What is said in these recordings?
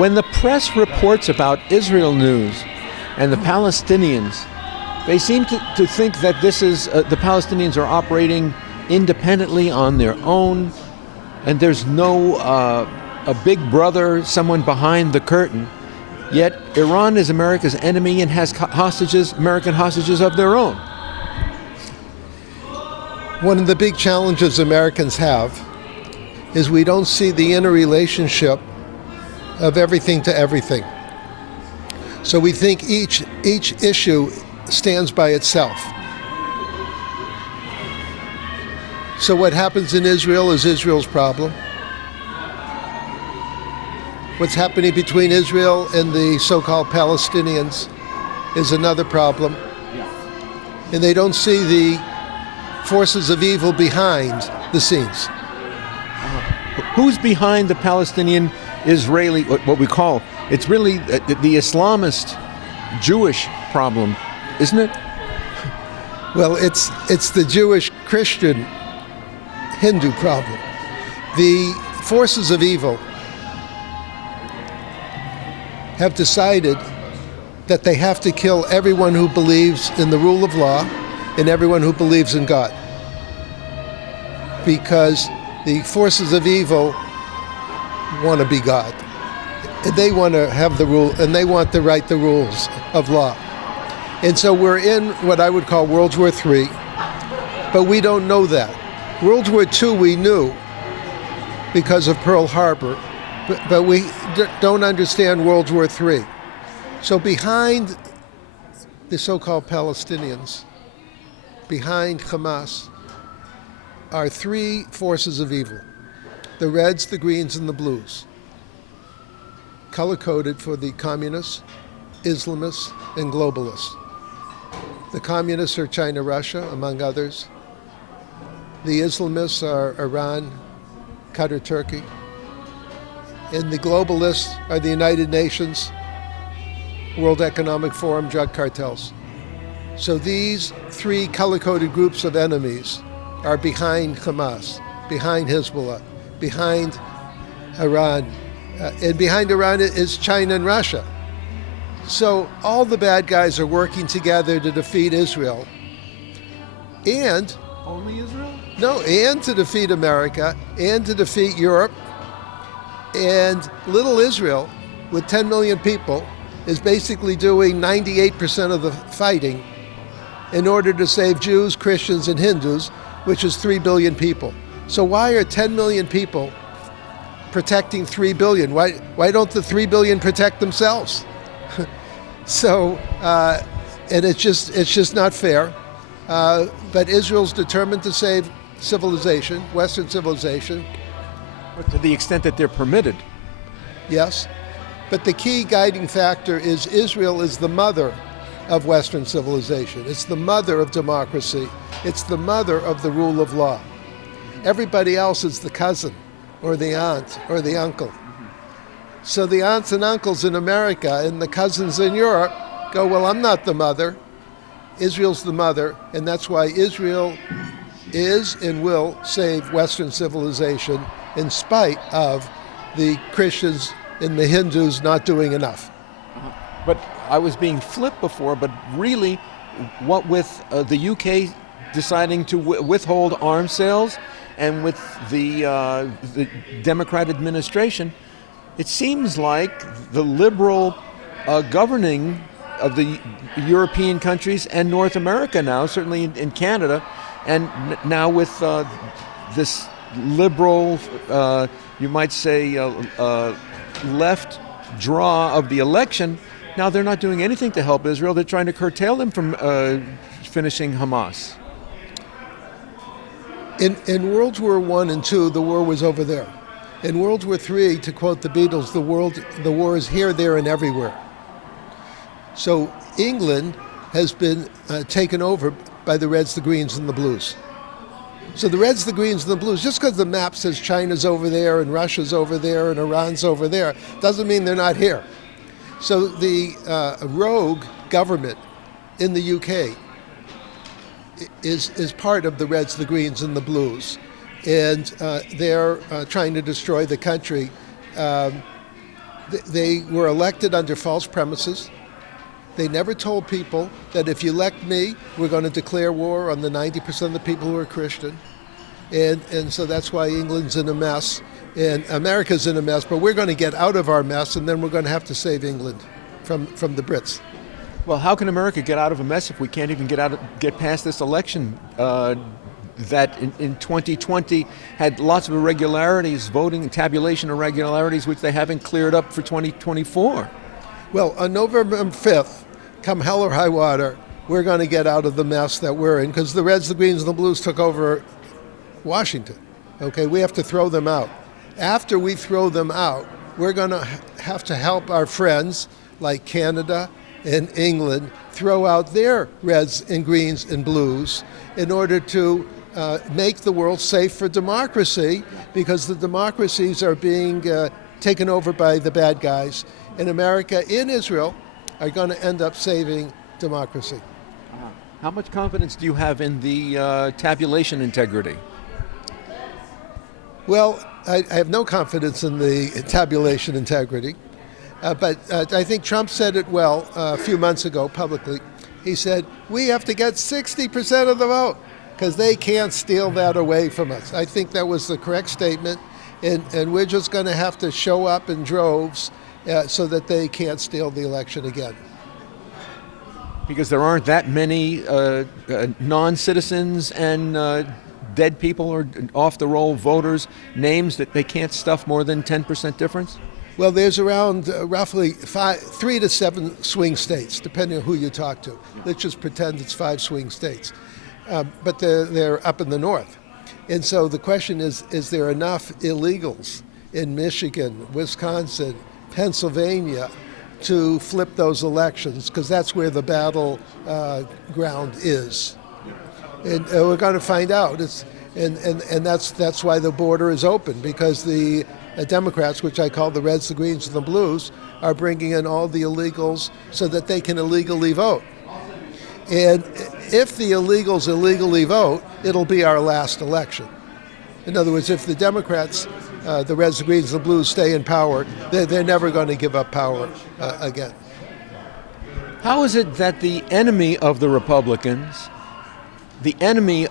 When the press reports about Israel news and the Palestinians, they seem to think that this is the Palestinians are operating independently on their own, and there's no a big brother, someone behind the curtain. Yet Iran is America's enemy and has hostages, American hostages of their own. One of the big challenges Americans have is we don't see the interrelationship of everything to everything. So we think each issue stands by itself. So what happens in Israel is Israel's problem. What's happening between Israel and the so-called Palestinians is another problem. And they don't see the forces of evil behind the scenes. Who's behind the Palestinian-Israeli, what we call, it's really the Islamist Jewish problem, isn't it? Well, it's the Jewish-Christian Hindu problem. The forces of evil have decided that they have to kill everyone who believes in the rule of law and everyone who believes in God. Because the forces of evil want to be God. They want to have the rule, and they want to write the rules of law. And so we're in what I would call World War III, but we don't know that. World War II we knew because of Pearl Harbor, but we don't understand World War III. So behind the so-called Palestinians, behind Hamas, are three forces of evil: the reds, the greens, and the blues, color-coded for the communists, Islamists, and globalists. The communists are China, Russia, among others. The Islamists are Iran, Qatar, Turkey. And the globalists are the United Nations, World Economic Forum, drug cartels. So these three color-coded groups of enemies are behind Hamas, behind Hezbollah, behind Iran. And behind Iran is China and Russia. So all the bad guys are working together to defeat Israel. And only Israel? No, and to defeat America, and to defeat Europe. And little Israel, with 10 million people, is basically doing 98% of the fighting in order to save Jews, Christians, and Hindus, which is 3 billion people. So why are 10 million people protecting 3 billion? Why don't the 3 billion protect themselves? So, and it's just not fair. But Israel's determined to save civilization, Western civilization. But to the extent that they're permitted. Yes. But the key guiding factor is Israel is the mother of Western civilization. It's the mother of democracy. It's the mother of the rule of law. Everybody else is the cousin or the aunt or the uncle. So the aunts and uncles in America and the cousins in Europe go, well, I'm not the mother. Israel's the mother, and that's why Israel is and will save Western civilization in spite of the Christians and the Hindus not doing enough. But I was being flipped before, but really, what with the UK deciding to withhold arms sales, and with the Democrat administration, it seems like the liberal governing of the European countries and North America now, certainly in Canada, and now with this liberal, you might say, left draw of the election, now they're not doing anything to help Israel. They're trying to curtail them from finishing Hamas. In World War I and II, the war was over there. In World War III, to quote the Beatles, the war is here, there, and everywhere. So England has been taken over by the Reds, the Greens, and the Blues. So the Reds, the Greens, and the Blues, just because the map says China's over there and Russia's over there and Iran's over there, doesn't mean they're not here. So the rogue government in the UK is part of the Reds, the Greens, and the Blues. And they're trying to destroy the country They were elected under false premises. They never told people that if you elect me, we're going to declare war on the 90% of the people who are Christian. And so that's why England's in a mess, and America's in a mess, but we're going to get out of our mess, and then we're going to have to save England from the Brits. Well, how can America get out of a mess if we can't even get past this election that in 2020 had lots of irregularities, voting and tabulation irregularities, which they haven't cleared up for 2024? Well, on November 5th, come hell or high water, we're going to get out of the mess that we're in, because the Reds, the Greens, and the Blues took over Washington. Okay, we have to throw them out. After we throw them out, we're going to have to help our friends like Canada and England throw out their Reds and Greens and Blues in order to make the world safe for democracy, because the democracies are being taken over by the bad guys. And America and Israel are going to end up saving democracy. How much confidence do you have in the tabulation integrity? Well, I have no confidence in the tabulation integrity, but I think Trump said it well a few months ago publicly. He said, we have to get 60% of the vote because they can't steal that away from us. I think that was the correct statement, and we're just going to have to show up in droves so that they can't steal the election again. Because there aren't that many non-citizens and dead people or off-the-roll voters' names that they can't stuff more than 10% difference? Well, there's around roughly 3 to 7 swing states, depending on who you talk to. Let's just pretend it's 5 swing states. But they're up in the north. And so the question is there enough illegals in Michigan, Wisconsin, Pennsylvania to flip those elections? Because that's where the battle ground is. And we're going to find out. And that's why the border is open, because the Democrats, which I call the Reds, the Greens, and the Blues, are bringing in all the illegals so that they can illegally vote. And if the illegals illegally vote, it'll be our last election. In other words, if the Democrats, the Reds, the Greens, and the Blues stay in power, they're never going to give up power again. How is it that the enemy of the Republicans, the enemies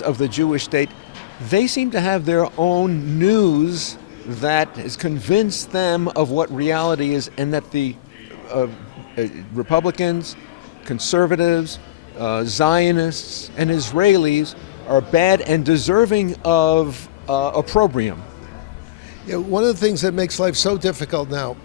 of the Jewish state, they seem to have their own news that has convinced them of what reality is, and that the Republicans, conservatives, Zionists, and Israelis are bad and deserving of opprobrium? You know, one of the things that makes life so difficult now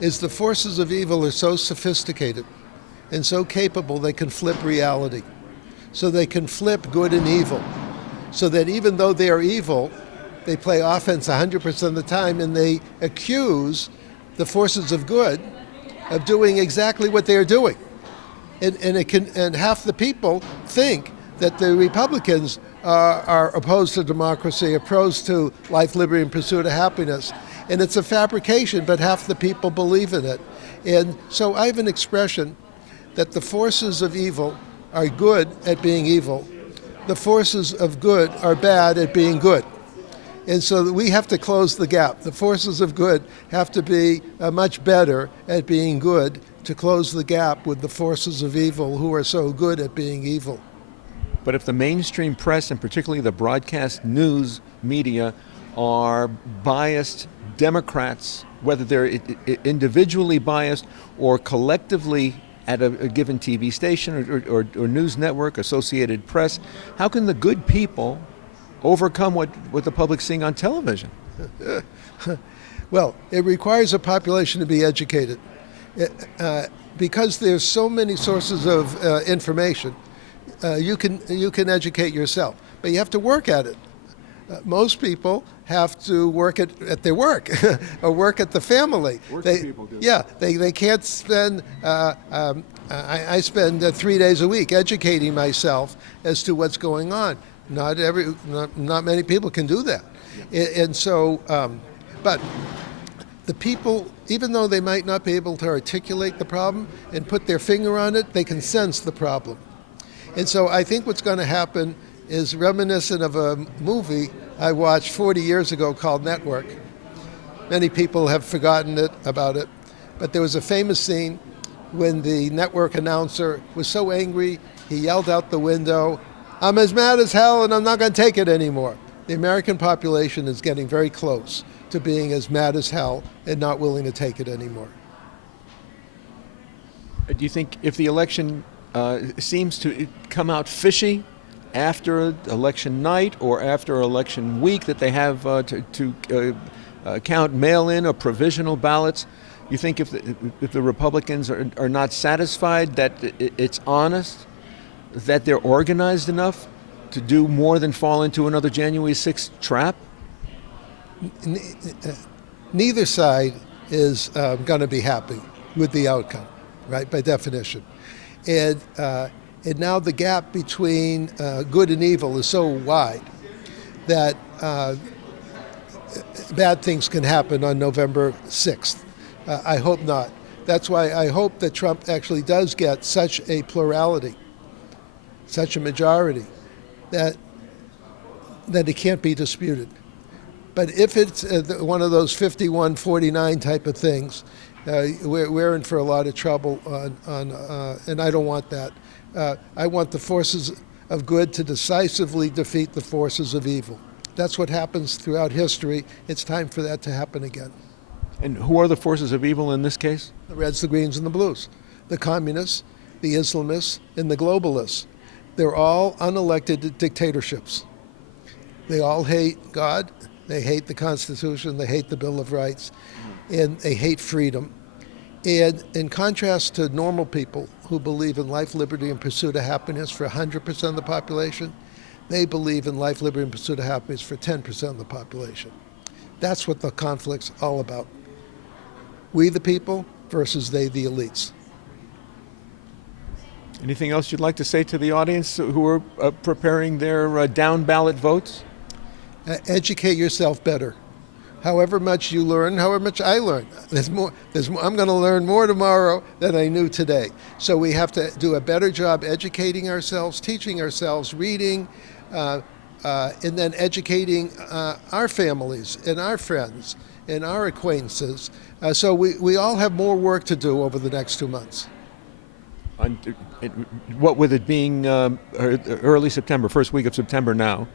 is the forces of evil are so sophisticated and so capable they can flip reality. So they can flip good and evil. So that even though they are evil, they play offense 100% of the time, and they accuse the forces of good of doing exactly what they are doing. And half the people think that the Republicans are opposed to democracy, opposed to life, liberty, and pursuit of happiness. And it's a fabrication, but half the people believe in it. And so I have an expression that the forces of evil are good at being evil. The forces of good are bad at being good. And so we have to close the gap. The forces of good have to be much better at being good to close the gap with the forces of evil who are so good at being evil. But if the mainstream press, and particularly the broadcast news media, are biased Democrats, whether they're individually biased or collectively at a given TV station or news network, Associated Press, how can the good people overcome what the public's seeing on television? Well, it requires a population to be educated. Because there's so many sources of information, you can educate yourself, but you have to work at it. Most people have to work at their work or work at the family. People do. Yeah, they can't spend. I spend 3 days a week educating myself as to what's going on. Not many people can do that, and so. But the people, even though they might not be able to articulate the problem and put their finger on it, they can sense the problem. And so I think what's going to happen is reminiscent of a movie I watched 40 years ago called Network. Many people have forgotten about it, but there was a famous scene when the network announcer was so angry, he yelled out the window, "I'm as mad as hell and I'm not going to take it anymore." The American population is getting very close to being as mad as hell and not willing to take it anymore. Do you think if the election seems to come out fishy after election night or after election week, that they have to count mail-in or provisional ballots, you think if the Republicans are not satisfied that it's honest, that they're organized enough to do more than fall into another January 6th trap? Neither side is going to be happy with the outcome, right, by definition. And now the gap between good and evil is so wide that bad things can happen on November 6th. I hope not. That's why I hope that Trump actually does get such a plurality, such a majority, that it can't be disputed. But if it's one of those 51-49 type of things, we're in for a lot of trouble, and I don't want that. I want the forces of good to decisively defeat the forces of evil. That's what happens throughout history. It's time for that to happen again. And who are the forces of evil in this case? The Reds, the Greens, and the Blues. The communists, the Islamists, and the globalists. They're all unelected dictatorships. They all hate God. They hate the Constitution. They hate the Bill of Rights. And they hate freedom. And in contrast to normal people who believe in life, liberty, and pursuit of happiness for 100% of the population, they believe in life, liberty, and pursuit of happiness for 10% of the population. That's what the conflict's all about. We the people versus they the elites. Anything else you'd like to say to the audience who are preparing their down ballot votes? Educate yourself better. However much you learn, however much I learn. There's more, I'm going to learn more tomorrow than I knew today. So we have to do a better job educating ourselves, teaching ourselves, reading, and then educating our families and our friends and our acquaintances. So we all have more work to do over the next 2 months. What with it being early September, first week of September now?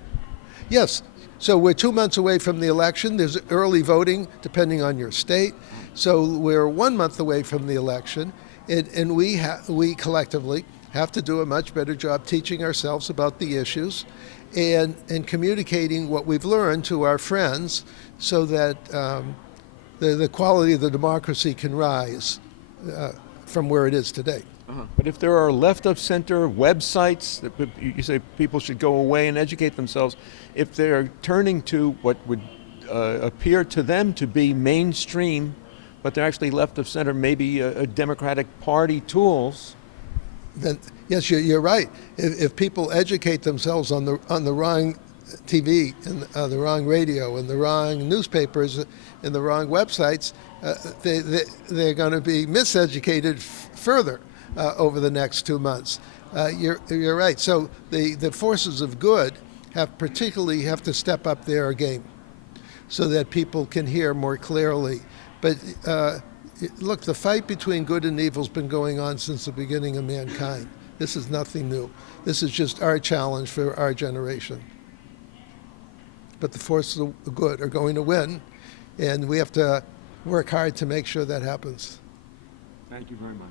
Yes. So we're 2 months away from the election. There's early voting depending on your state. So we're 1 month away from the election, and we collectively have to do a much better job teaching ourselves about the issues and communicating what we've learned to our friends so that the quality of the democracy can rise from where it is today. But if there are left-of-center websites that you say people should go away and educate themselves, if they're turning to what would appear to them to be mainstream, but they're actually left-of-center, maybe a Democratic Party tools, then yes, you're right. If people educate themselves on the wrong TV and the wrong radio and the wrong newspapers and the wrong websites, they're going to be miseducated further over the next 2 months. You're right. So the forces of good particularly have to step up their game so that people can hear more clearly. But look, the fight between good and evil has been going on since the beginning of mankind. This is nothing new. This is just our challenge for our generation. But the forces of good are going to win, and we have to work hard to make sure that happens. Thank you very much.